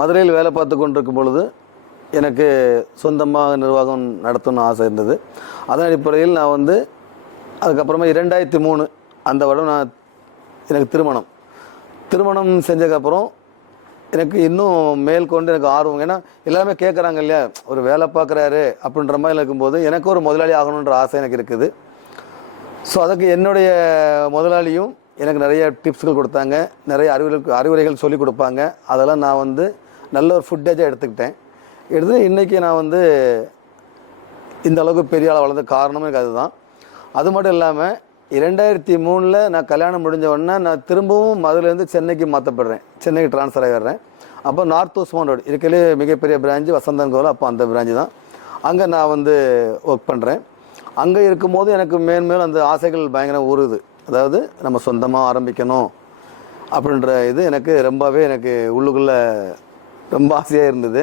மதுரையில் வேலை பார்த்து கொண்டிருக்கும் பொழுது எனக்கு சொந்தமாக நிர்வாகம் நடத்தணும்னு ஆசை இருந்தது. அதன் அடிப்படையில் நான் வந்து அதுக்கப்புறமா 2003 அந்த வருடம் எனக்கு திருமணம் செஞ்சதுக்கப்புறம் எனக்கு இன்னும் மேற்கொண்டு எனக்கு ஆர்வம். ஏன்னா எல்லாருமே கேட்குறாங்க இல்லையா, ஒரு வேலை பார்க்குறாரு அப்படின்ற மாதிரி இருக்கும்போது எனக்கு ஒரு முதலாளி ஆகணுன்ற ஆசை எனக்கு இருக்குது. ஸோ அதுக்கு என்னுடைய முதலாளியும் எனக்கு நிறைய டிப்ஸ்கள் கொடுத்தாங்க, நிறைய அறிவுரைகள் சொல்லிக் கொடுப்பாங்க. அதெல்லாம் நான் வந்து நல்ல ஒரு ஃபுட்டேஜாக எடுத்துக்கிட்டேன். இன்றைக்கி நான் வந்து இந்த அளவுக்கு பெரிய ஆளாக வளர்ந்த காரணமும் எனக்கு அதுதான். அது மட்டும் இல்லாமல் 2003 நான் கல்யாணம் முடிஞ்ச உடனே நான் திரும்பவும் மதுரையிலேருந்து சென்னைக்கு மாற்றப்படுறேன், சென்னைக்கு ட்ரான்ஸ்ஃபர் ஆகிடுறேன். அப்போ நார்த் ஓஸ்மான் ரோடு இருக்கலே மிகப்பெரிய பிரான்ச்சு வசந்தன் கோவில், அப்போ அந்த பிரான்ச்சு தான். அங்கே நான் வந்து ஒர்க் பண்ணுறேன். அங்கே இருக்கும்போது எனக்கு மேன்மேலும் அந்த ஆசைகள் பயங்கரம் ஊறுது. அதாவது நம்ம சொந்தமாக ஆரம்பிக்கணும் அப்படின்ற இது எனக்கு ரொம்பவே எனக்கு உள்ளுக்குள்ளே ரொம்ப ஆசையாக இருந்தது.